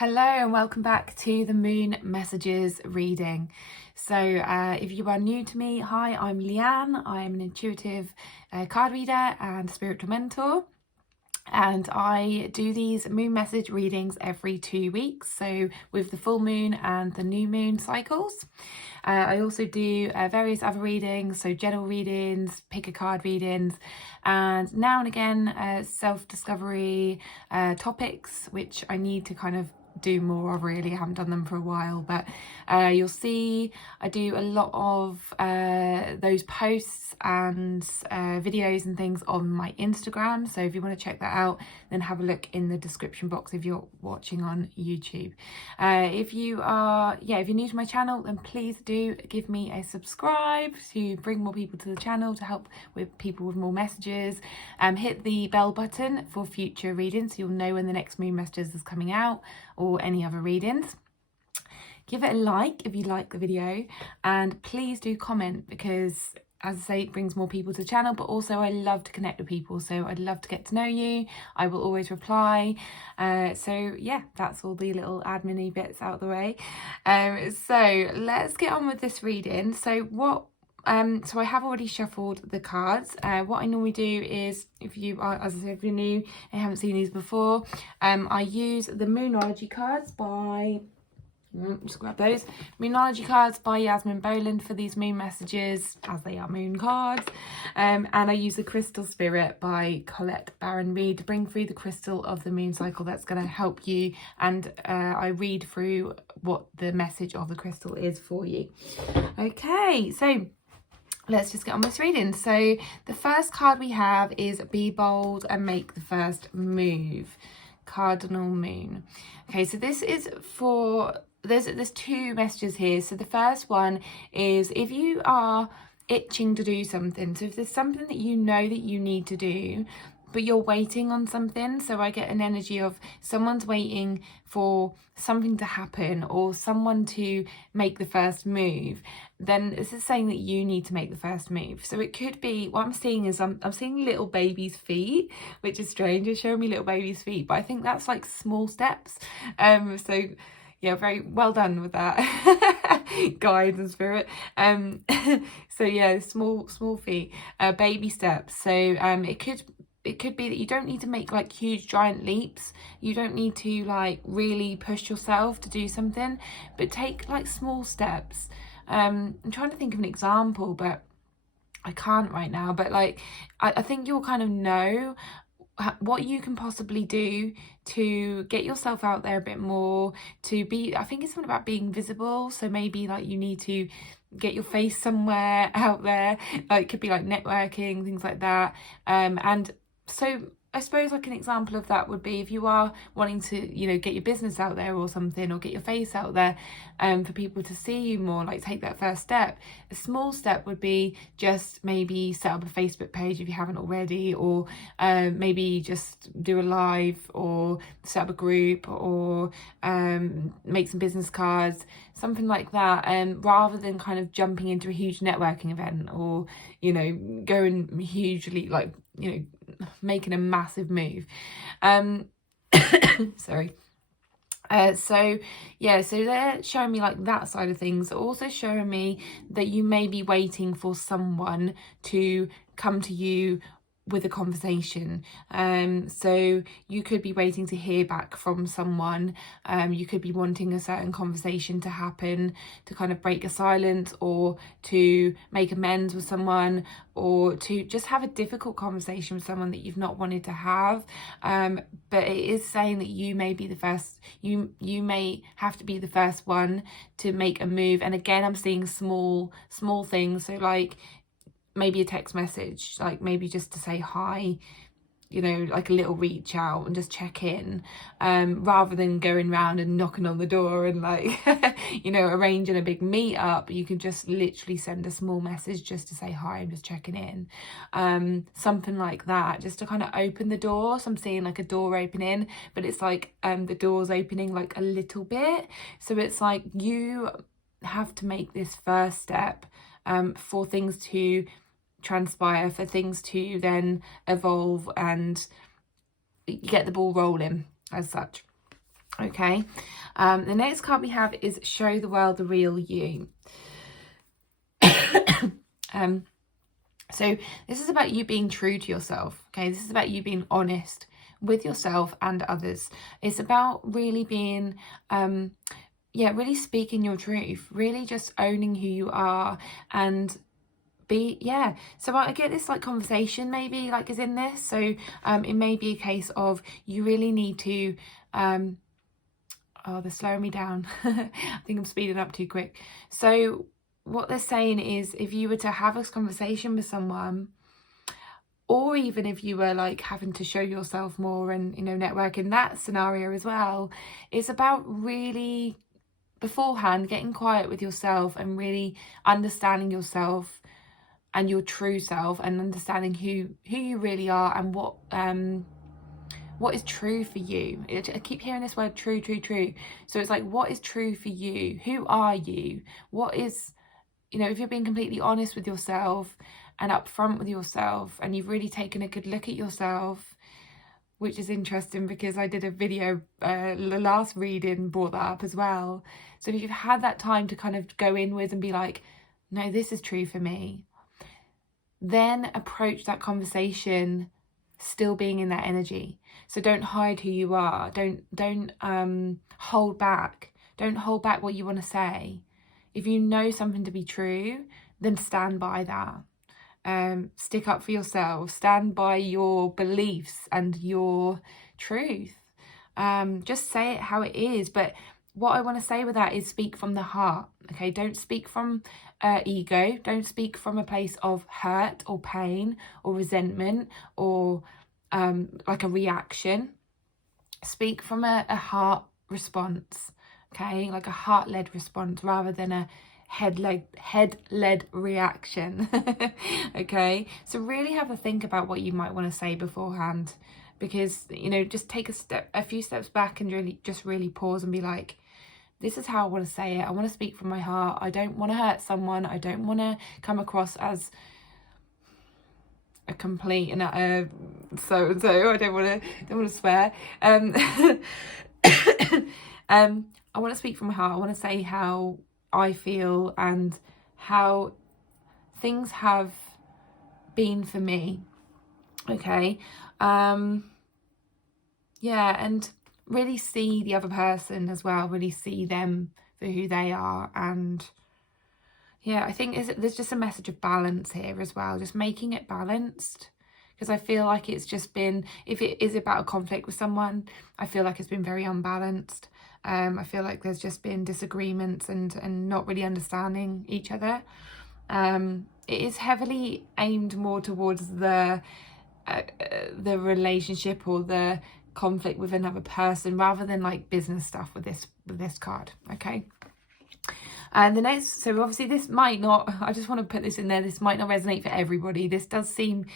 Hello and welcome back to the Moon Messages reading. So if you are new to me, hi, I'm Leanne. I'm an intuitive card reader and spiritual mentor. And I do these moon message readings every 2 weeks, so with the full moon and the new moon cycles. I also do various other readings, so general readings, pick a card readings, and now and again self-discovery topics, which I need to kind of do more of. Really, I haven't done them for a while, but you'll see I do a lot of those posts and videos and things on my Instagram, so if you want to check that out, then have a look in the description box if you're watching on YouTube. If you're new to my channel, then please do give me a subscribe to bring more people to the channel, to help with people with more messages. Hit the bell button for future readings so you'll know when the next moon messages is coming out, or any other readings. Give it a like if you like the video, and please do comment, because as I say, it brings more people to the channel, but also I love to connect with people, so I'd love to get to know you. I will always reply. So yeah, that's all the little admin-y bits out of the way. So let's get on with this reading. So I have already shuffled the cards. What I normally do is, if you are, as I said, if you're new and haven't seen these before, I use the Moonology cards by, just grab those, Moonology cards by Yasmin Boland for these moon messages, as they are moon cards. And I use the Crystal Spirit by Colette Baron Reid to bring through the crystal of the moon cycle that's going to help you, and I read through what the message of the crystal is for you. Okay, so let's just get on with this reading. So the first card we have is Be Bold and Make the First Move, Cardinal Moon. Okay, so this is for, there's two messages here. So the first one is, if you are itching to do something, so if there's something that you know that you need to do, but you're waiting on something, so I get an energy of someone's waiting for something to happen or someone to make the first move, then this is saying that you need to make the first move. So it could be, what I'm seeing is I'm seeing little babies' feet, which is strange. It's showing me little babies' feet, but I think that's like small steps. So yeah, very well done with that. Guide and spirit. So yeah, small feet, baby steps. So it could be that you don't need to make like huge giant leaps. You don't need to like really push yourself to do something, but take like small steps. I'm trying to think of an example, but I can't right now. But like, I think you'll kind of know what you can possibly do to get yourself out there a bit more, to be, I think it's something about being visible. So maybe like you need to get your face somewhere out there. Like, it could be like networking, things like that. And so I suppose like an example of that would be if you are wanting to, you know, get your business out there or something, or get your face out there for people to see you more, like take that first step. A small step would be just maybe set up a Facebook page if you haven't already, or maybe just do a live, or set up a group, or make some business cards, something like that, rather than kind of jumping into a huge networking event, or, you know, going hugely, like, you know, making a massive move. Sorry. So they're showing me like that side of things. They're also showing me that you may be waiting for someone to come to you with a conversation. So you could be waiting to hear back from someone. You could be wanting a certain conversation to happen, to kind of break a silence, or to make amends with someone, or to just have a difficult conversation with someone that you've not wanted to have. But it is saying that you may be the first, you may have to be the first one to make a move. And again, I'm seeing small things. So like, maybe a text message, like maybe just to say hi, you know, like a little reach out and just check in, rather than going around and knocking on the door and like, you know, arranging a big meet up. You can just literally send a small message just to say hi, I'm just checking in, something like that, just to kind of open the door. So I'm seeing like a door opening, but it's like the door's opening like a little bit, so it's like you have to make this first step for things to transpire, for things to then evolve and get the ball rolling as such. Okay, the next card we have is Show the World the Real You. So this is about you being true to yourself. Okay, this is about you being honest with yourself and others. It's about really being really speaking your truth, really just owning who you are, and so I get this like conversation maybe like is in this. So it may be a case of you really need to they're slowing me down. I think I'm speeding up too quick. So what they're saying is, if you were to have this conversation with someone, or even if you were like having to show yourself more and, you know, network in that scenario as well, it's about really beforehand getting quiet with yourself and really understanding yourself and your true self, and understanding who you really are and what is true for you. I keep hearing this word true. So it's like, what is true for you? Who are you? What is, you know, if you're being completely honest with yourself and upfront with yourself, and you've really taken a good look at yourself, which is interesting because I did a video, the last reading brought that up as well. So if you've had that time to kind of go inwards and be like, no, this is true for me, then approach that conversation still being in that energy. So don't hide who you are. Don't hold back. Don't hold back what you want to say. If you know something to be true, then stand by that. Stick up for yourself. Stand by your beliefs and your truth. Just say it how it is. But what I want to say with that is speak from the heart. Okay, don't speak from ego. Don't speak from a place of hurt or pain or resentment or like a reaction. Speak from a heart response. Okay, like a heart-led response rather than a head-led reaction. Okay, so really have a think about what you might want to say beforehand, because, you know, just take a few steps back and really pause and be like, this is how I want to say it. I want to speak from my heart. I don't want to hurt someone. I don't want to come across as a complete and utter so-and-so. I don't want to swear. I want to speak from my heart. I want to say how I feel and how things have been for me. Okay. And really see the other person as well. Really see them for who they are. And yeah, I think there's just a message of balance here as well. Just making it balanced. Because I feel like it's just been, if it is about a conflict with someone, I feel like it's been very unbalanced. I feel like there's just been disagreements and not really understanding each other. It is heavily aimed more towards the relationship or the conflict with another person, rather than like business stuff with this card. Okay. And the next, so obviously this might not, I just want to put this in there, this might not resonate for everybody. This does seem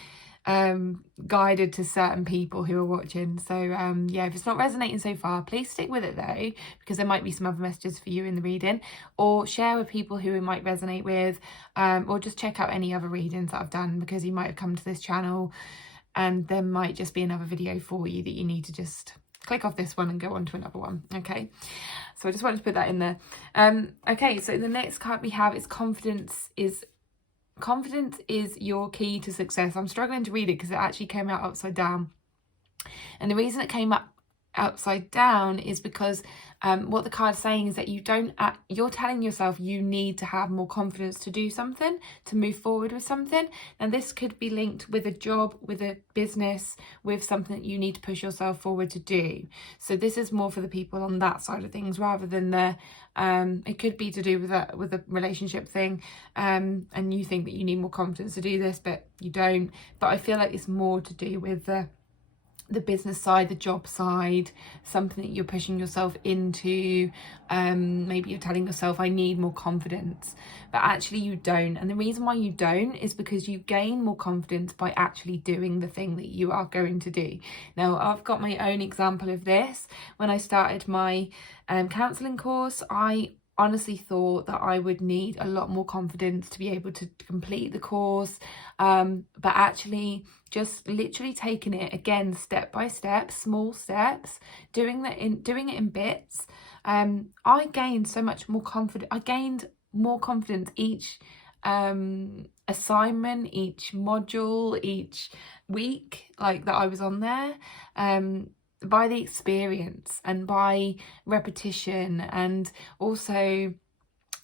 guided to certain people who are watching. So yeah, if it's not resonating so far, please stick with it though, because there might be some other messages for you in the reading, or share with people who it might resonate with, or just check out any other readings that I've done, because you might have come to this channel and there might just be another video for you that you need to just click off this one and go on to another one. Okay, so I just wanted to put that in there. Okay, so the next card we have is confidence is your key to success. I'm struggling to read it because it actually came out upside down, and the reason it came up upside down is because what the card's saying is that you're telling yourself you need to have more confidence to do something, to move forward with something. And this could be linked with a job, with a business, with something that you need to push yourself forward to do. So this is more for the people on that side of things, rather than it could be to do with a relationship thing, and you think that you need more confidence to do this, but you don't. But I feel like it's more to do with the business side, the job side, something that you're pushing yourself into. Maybe you're telling yourself, I need more confidence, but actually you don't. And the reason why you don't is because you gain more confidence by actually doing the thing that you are going to do. Now, I've got my own example of this. When I started my counselling course, I honestly thought that I would need a lot more confidence to be able to complete the course, but actually just literally taking it again, step by step, small steps, doing it in bits. I gained so much more confidence. I gained more confidence each assignment, each module, each week, like that I was on there, by the experience and by repetition. And also,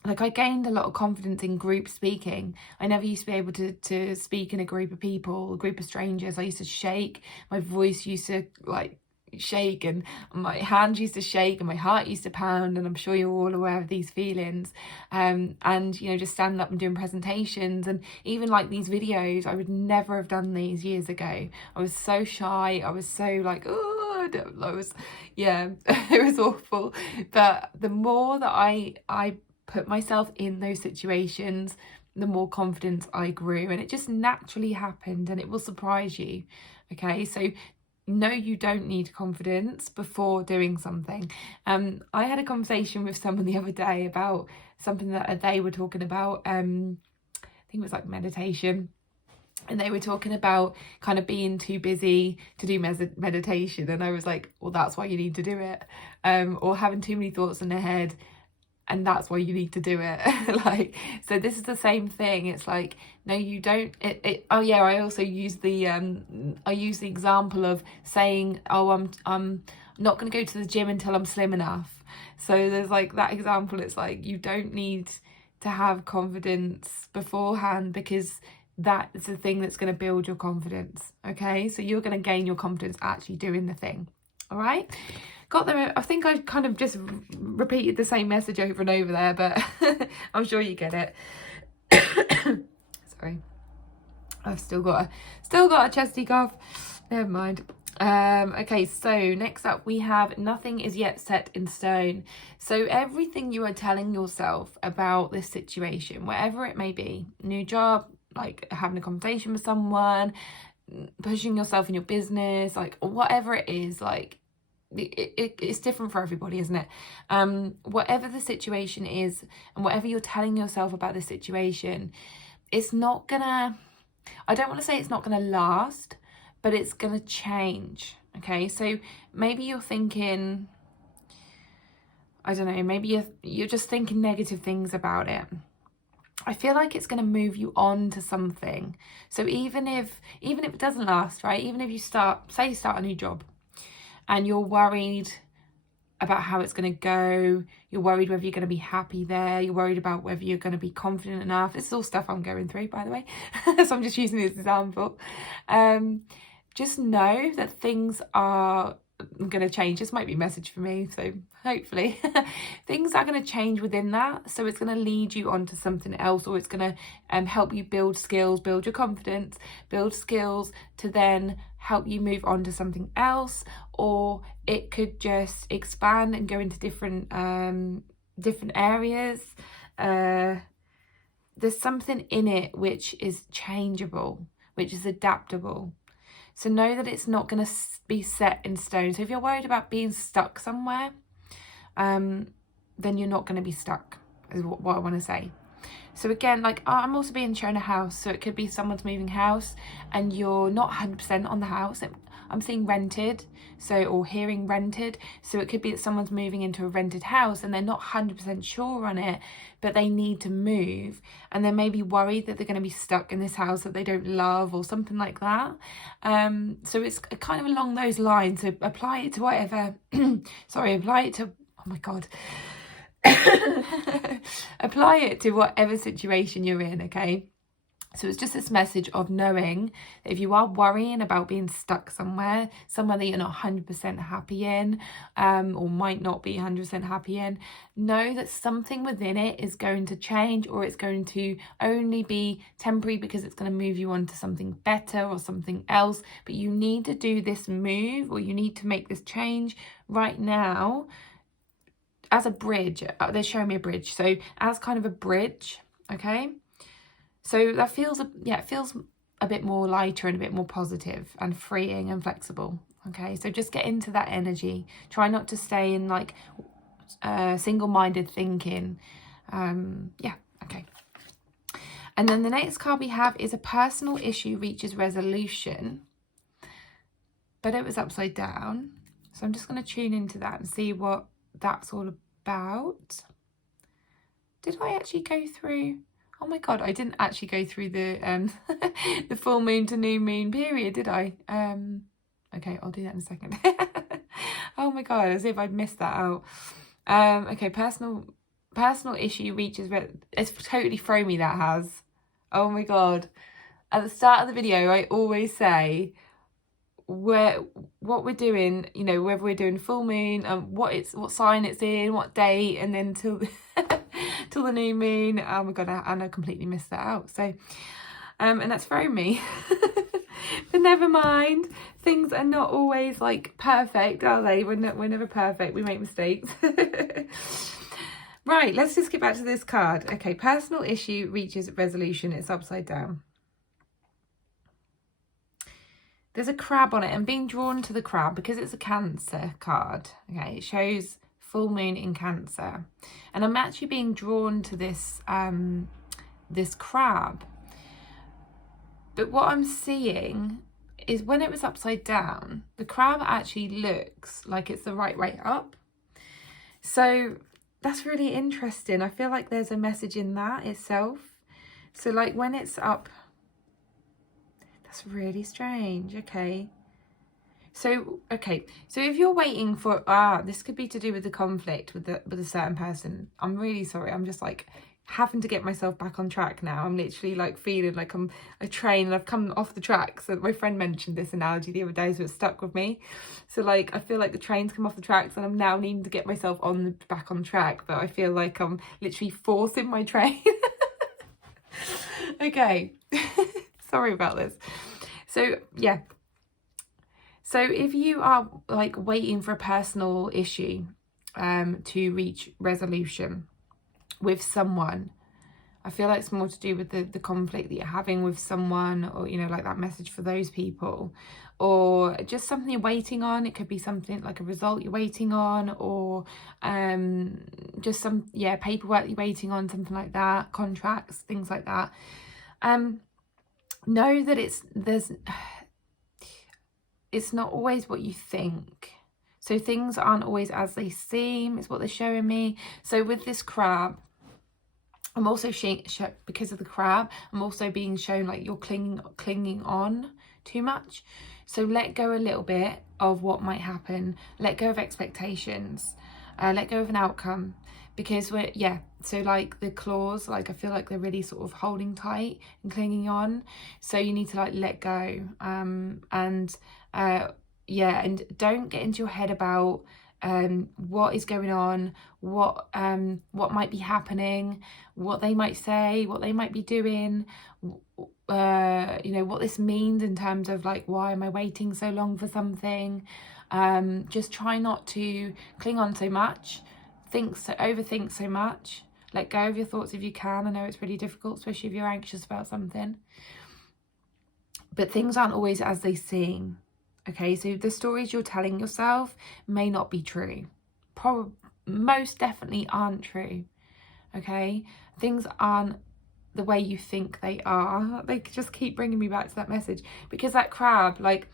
like, I gained a lot of confidence in group speaking. I never used to be able to speak in a group of people, a group of strangers. I used to shake, my voice used to like shake, and my hands used to shake, and my heart used to pound, and I'm sure you're all aware of these feelings. And you know, just standing up and doing presentations, and even like these videos, I would never have done these years ago. I was so shy, I was so like, oh, I was, yeah, it was awful. But the more that I put myself in those situations, the more confidence I grew, and it just naturally happened, and it will surprise you. Okay, so no, you don't need confidence before doing something. I had a conversation with someone the other day about something that they were talking about. I think it was like meditation. And they were talking about kind of being too busy to do meditation. And I was like, well, that's why you need to do it. Or having too many thoughts in their head, and that's why you need to do it. Like, so this is the same thing. It's like, no, you don't. Oh yeah, I also use the example of saying, oh, I'm not going to go to the gym until I'm slim enough. So there's like that example. It's like, you don't need to have confidence beforehand, because that's the thing that's going to build your confidence. Okay, so you're going to gain your confidence actually doing the thing. All right, got there. I think I kind of just repeated the same message over and over there, but I'm sure you get it. Sorry, I've still got a chesty cough. Never mind. Okay, so next up we have nothing is yet set in stone. So everything you are telling yourself about this situation, whatever it may be, new job, like having a conversation with someone, pushing yourself in your business, like whatever it is, like it's different for everybody, isn't it? Whatever the situation is, and whatever you're telling yourself about the situation, it's not gonna, I don't want to say it's not gonna last, but it's gonna change. Okay, so maybe you're thinking, I don't know, maybe you're just thinking negative things about it. I feel like it's going to move you on to something. So even if it doesn't last, right? Even if you start a new job and you're worried about how it's going to go, you're worried whether you're going to be happy there, you're worried about whether you're going to be confident enough. This is all stuff I'm going through, by the way. So I'm just using this example. Just know that things are going to change. This might be a message for me, so hopefully things are going to change within that. So it's going to lead you on to something else, or it's going to help you build skills, build your confidence, build skills to then help you move on to something else. Or it could just expand and go into different areas. There's something in it which is changeable, which is adaptable. So know that it's not going to be set in stone. So if you're worried about being stuck somewhere, then you're not going to be stuck, is what I want to say. So again, like I'm also being shown a house. So it could be someone's moving house and you're not 100% on the house. I'm seeing rented, or hearing rented. So it could be that someone's moving into a rented house and they're not 100% sure on it, but they need to move. And they're maybe worried that they're going to be stuck in this house that they don't love, or something like that. So it's kind of along those lines. So apply it to whatever, apply it to, oh my God. Apply it to whatever situation you're in, okay? So it's just this message of knowing that if you are worrying about being stuck somewhere that you're not 100% happy in, or might not be 100% happy in, know that something within it is going to change, or it's going to only be temporary because it's going to move you on to something better or something else. But you need to do this move, or you need to make this change right now as a bridge. They're showing me a bridge. So as kind of a bridge, okay? So that feels, it feels a bit more lighter and a bit more positive and freeing and flexible. Okay, so just get into that energy. Try not to stay in like single-minded thinking. Yeah, okay. And then the next card we have is a personal issue reaches resolution, but it was upside down. So I'm just going to tune into that and see what that's all about. Did I actually go through? Oh my God, I didn't actually go through the the full moon to new moon period, did I? Okay, I'll do that in a second. Oh my God, as if I'd missed that out. Okay, personal issue reaches, it's totally thrown me, that has. Oh my God. At the start of the video, I always say what we're doing, you know, whether we're doing full moon, what sign it's in, what date, and then till till the new moon. Oh my God, and I completely missed that out. So and that's thrown me. But never mind, things are not always like perfect, are they? We're never perfect, we make mistakes. Right, let's just get back to this card. Okay, personal issue reaches resolution. It's upside down. There's a crab on it. I'm being drawn to the crab because it's a Cancer card. Okay, it shows full moon in Cancer. And I'm actually being drawn to this, this crab. But what I'm seeing is when it was upside down, the crab actually looks like it's the right way up. So that's really interesting. I feel like there's a message in that itself. So like when it's up, that's really strange. Okay. So if you're waiting for, this could be to do with the conflict with a certain person. I'm really sorry. I'm just like having to get myself back on track now. I'm literally like feeling like I'm a train and I've come off the tracks. So my friend mentioned this analogy the other day, so it stuck with me. So like I feel like the train's come off the tracks and I'm now needing to get myself back on track, but I feel like I'm literally forcing my train. Okay. Sorry about this. So yeah, so if you are like waiting for a personal issue to reach resolution with someone, I feel like it's more to do with the conflict that you're having with someone, or, you know, like that message for those people, or just something you're waiting on. It could be something like a result you're waiting on, or just some, paperwork you're waiting on, something like that, contracts, things like that. Know that it's not always what you think. So things aren't always as they seem, is what they're showing me. So with this crab, I'm also because of the crab, I'm also being shown like you're clinging on too much. So let go a little bit of what might happen. Let go of expectations. Let go of an outcome. Because so like the claws, like I feel like they're really sort of holding tight and clinging on. So you need to like let go. And don't get into your head about what is going on, what might be happening, what they might say, what they might be doing, you know, what this means in terms of like, why am I waiting so long for something? Just try not to cling on so much, overthink so much. Let go of your thoughts if you can. I know it's really difficult, especially if you're anxious about something. But things aren't always as they seem. Okay, so the stories you're telling yourself may not be true. Most definitely aren't true. Okay, things aren't the way you think they are. They just keep bringing me back to that message, because that crab, like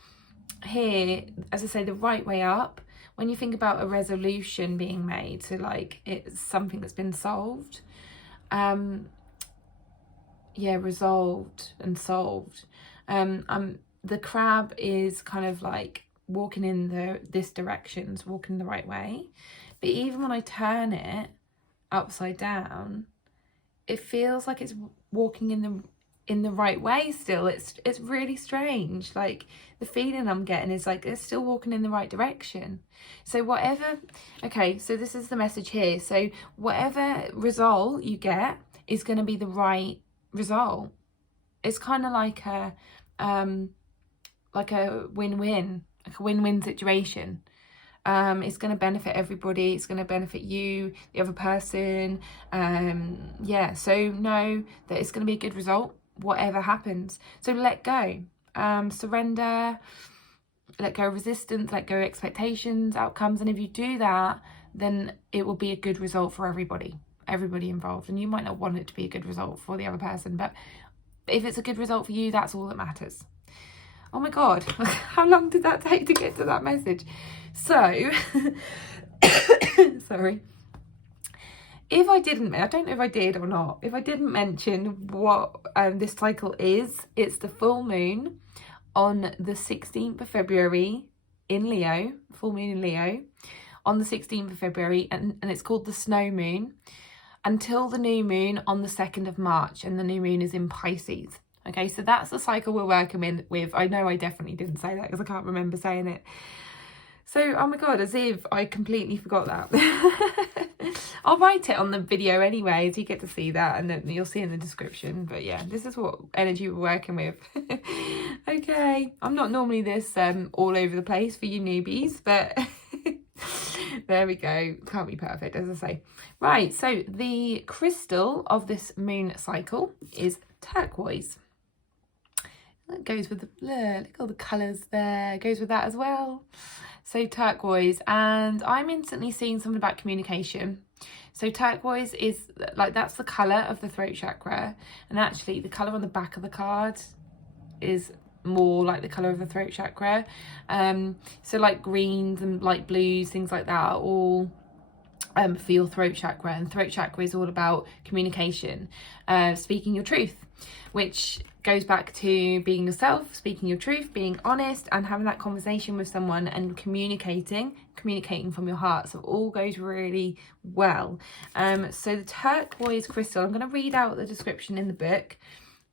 here, as I say, the right way up, when you think about a resolution being made, so like it's something that's been solved, resolved and solved. The crab is kind of like walking in this direction, it's walking the right way. But even when I turn it upside down, it feels like it's walking in the right way still. It's really strange. Like the feeling I'm getting is like it's still walking in the right direction. So so this is the message here. So whatever result you get is going to be the right result. It's kind of like a win-win, like a win-win situation. It's going to benefit everybody. It's going to benefit you, the other person. So know that it's going to be a good result, whatever happens. So let go, surrender, let go of resistance, let go of expectations, outcomes. And if you do that, then it will be a good result for everybody. everybody involved, and you might not want it to be a good result for the other person, but if it's a good result for you, that's all that matters. Oh my God, how long did that take to get to that message? So, sorry. If I don't know if I did or not, if I didn't mention what this cycle is, it's the full moon on the 16th of February in Leo, full moon in Leo, on the 16th of February, and it's called the snow moon, until the new moon on the 2nd of March, and the new moon is in Pisces. Okay, so that's the cycle we're working with. I know I definitely didn't say that because I can't remember saying it. So, oh my God, as if I completely forgot that. I'll write it on the video anyway, so you get to see that, and then you'll see in the description. But yeah, this is what energy we're working with. Okay, I'm not normally this all over the place for you newbies, but there we go. Can't be perfect, as I say. Right, so the crystal of this moon cycle is turquoise. That goes with the, look at all the colours there, goes with that as well. So turquoise, and I'm instantly seeing something about communication. So turquoise is like, that's the colour of the throat chakra, and actually the colour on the back of the card is more like the colour of the throat chakra. So like greens and light blues, things like that are all for your throat chakra, and throat chakra is all about communication, speaking your truth, which goes back to being yourself, speaking your truth, being honest, and having that conversation with someone and communicating from your heart. So it all goes really well. So the turquoise crystal, I'm going to read out the description in the book,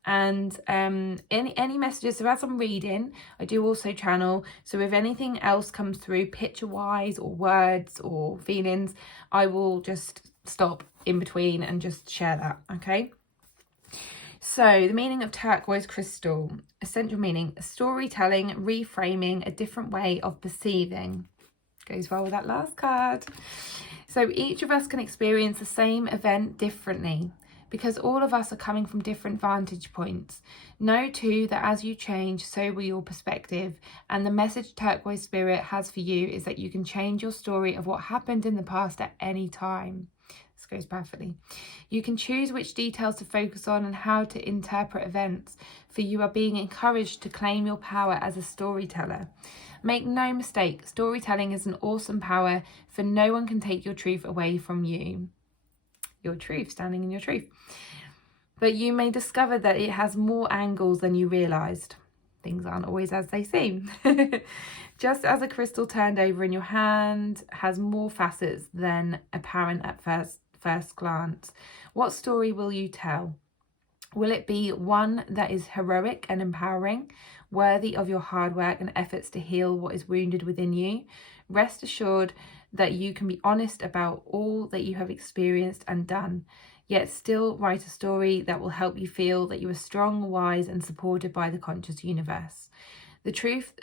and any messages. So as I'm reading, I do also channel, so if anything else comes through picture wise or words or feelings, I will just stop in between and just share that. Okay, so the meaning of turquoise crystal, essential meaning: storytelling, reframing, a different way of perceiving. Goes well with that last card. So each of us can experience the same event differently, because all of us are coming from different vantage points. Know too that as you change, so will your perspective. And the message turquoise spirit has for you is that you can change your story of what happened in the past at any time. This goes perfectly. You can choose which details to focus on and how to interpret events, for you are being encouraged to claim your power as a storyteller. Make no mistake, storytelling is an awesome power, for no one can take your truth away from you. Your truth, standing in your truth. But you may discover that it has more angles than you realised. Things aren't always as they seem. Just as a crystal turned over in your hand has more facets than apparent at first glance. What story will you tell? Will it be one that is heroic and empowering, worthy of your hard work and efforts to heal what is wounded within you? Rest assured that you can be honest about all that you have experienced and done, yet still write a story that will help you feel that you are strong, wise, and supported by the conscious universe. The truth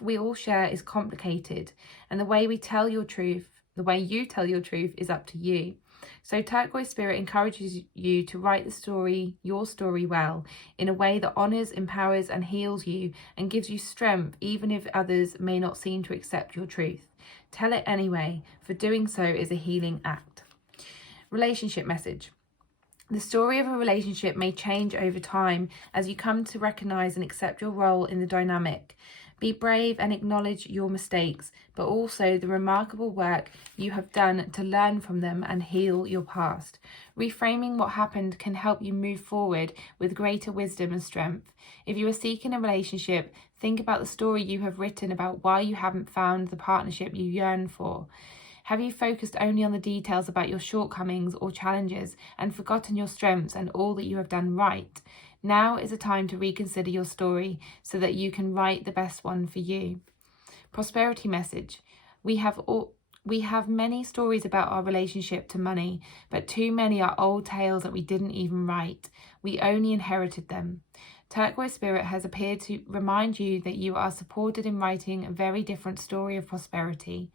we all share is complicated, and the way you tell your truth is up to you. So turquoise spirit encourages you to write your story well, in a way that honours, empowers and heals you, and gives you strength even if others may not seem to accept your truth. Tell it anyway, for doing so is a healing act. Relationship message. The story of a relationship may change over time as you come to recognise and accept your role in the dynamic. Be brave and acknowledge your mistakes, but also the remarkable work you have done to learn from them and heal your past. Reframing what happened can help you move forward with greater wisdom and strength. If you are seeking a relationship, think about the story you have written about why you haven't found the partnership you yearn for. Have you focused only on the details about your shortcomings or challenges and forgotten your strengths and all that you have done right? Now is a time to reconsider your story so that you can write the best one for you. Prosperity message. We have many stories about our relationship to money, but too many are old tales that we didn't even write. We only inherited them. Turquoise spirit has appeared to remind you that you are supported in writing a very different story of prosperity.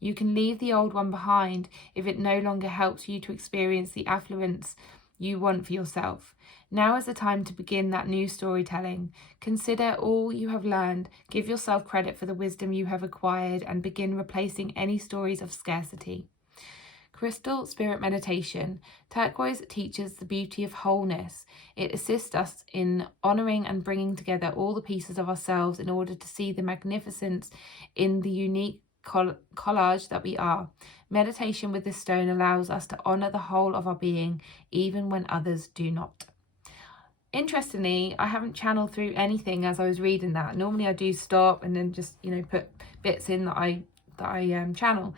You can leave the old one behind if it no longer helps you to experience the affluence you want for yourself. Now is the time to begin that new storytelling. Consider all you have learned, give yourself credit for the wisdom you have acquired, and begin replacing any stories of scarcity. Crystal, spirit meditation. Turquoise teaches the beauty of wholeness. It assists us in honouring and bringing together all the pieces of ourselves in order to see the magnificence in the unique collage that we are. Meditation with this stone allows us to honour the whole of our being, even when others do not. Interestingly, I haven't channeled through anything as I was reading that. Normally I do stop and then just, put bits in that I channel.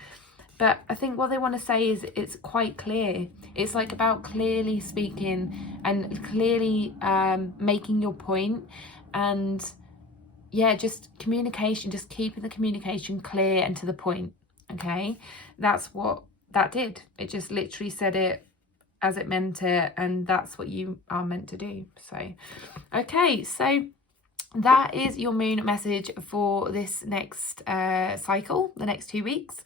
But I think what they want to say is it's quite clear. It's like about clearly speaking and clearly making your point, and just communication, just keeping the communication clear and to the point. Okay, that's what that did. It just literally said it as it meant it, and that's what you are meant to do. So okay, so that is your moon message for this next cycle, the next 2 weeks.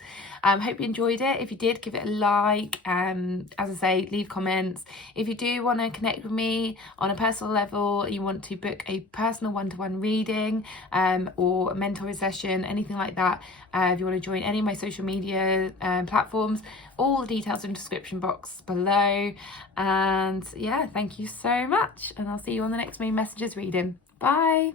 Hope you enjoyed it. If you did, give it a like. As I say, leave comments. If you do want to connect with me on a personal level, you want to book a personal one-to-one reading or a mentoring session, anything like that, if you want to join any of my social media platforms, all the details in the description box below. And yeah, thank you so much, and I'll see you on the next moon messages reading. Bye.